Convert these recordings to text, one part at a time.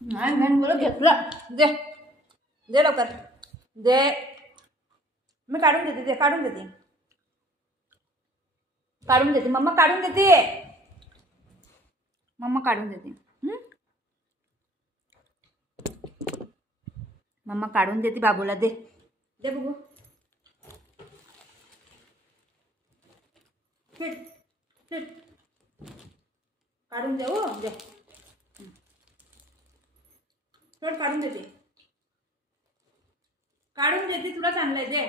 नाही मी बोल घेतलं. दे दे लवकर दे. मी काढून देते. दे काढून देते. काढून देते मम्मा. काढून देते मम्मा. काढून देते. मम्मा काढून देते बाबूला. दे दे बघू. काढून दे. हो दे. तर काढून देते. काढून देते. तुला चांगलंय. दे.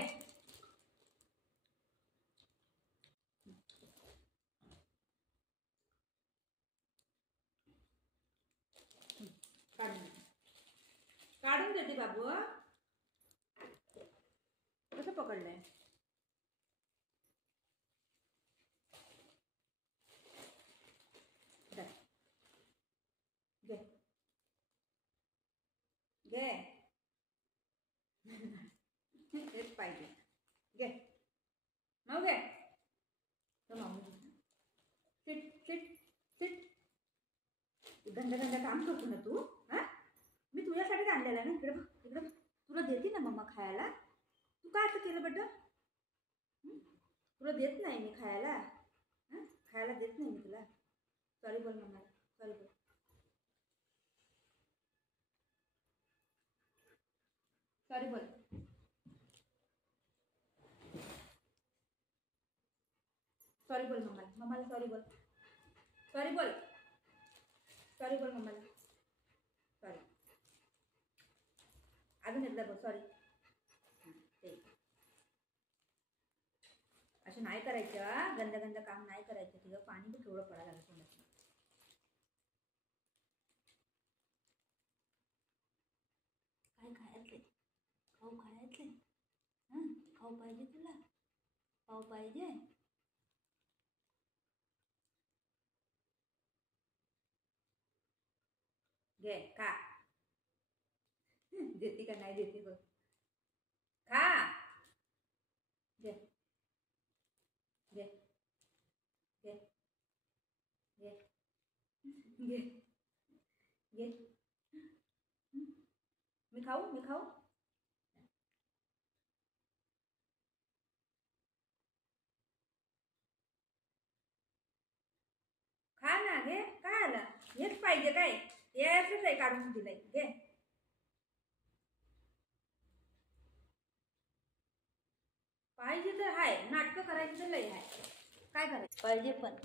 काढून देते बाबू. कसं पकडलंय. घे घे. हेच पाहिजे. घे मग. घे सिट सिट सिट. गंदा गंदा काम करतो ना तू. हा मी तुझ्यासाठीच आणलेला ना. इकडे इकडे तुला देते ना मम्मा खायला. तू काय असं केलं बेटा. तुला देत नाही मी खायला. खायला देत नाही मी तुला. सॉरी बोल मम्माला. सॉरी बोल. सॉरी बोल. सॉरी बोल मम्माला. मम्माला सॉरी बोल. सॉरी बोल. सॉरी बोल मम्माला. सॉरी. अजून एकदा बोल. सॉरी. असं नाही करायचं. गंदा गंदा काम नाही करायचं. तुझं पाणी बी केवढं पडायला लागलं तोंडात. काय खायचं. खाऊ खायचं. खाऊ पाहिजे तुला. खाऊ पाहिजे. घे खा. देते का नाही देते बघ. खा. घे घे घे घे घे घे. मी खाऊ. मी खाऊ. खा ना. घे. काय आलं. हेच पाहिजे काय. यायचंच आहे. काढून दिलंय. घे. पाहिजे तर हाय. नाटकं करायची तर लय हाय. काय करायचं. पाहिजे पण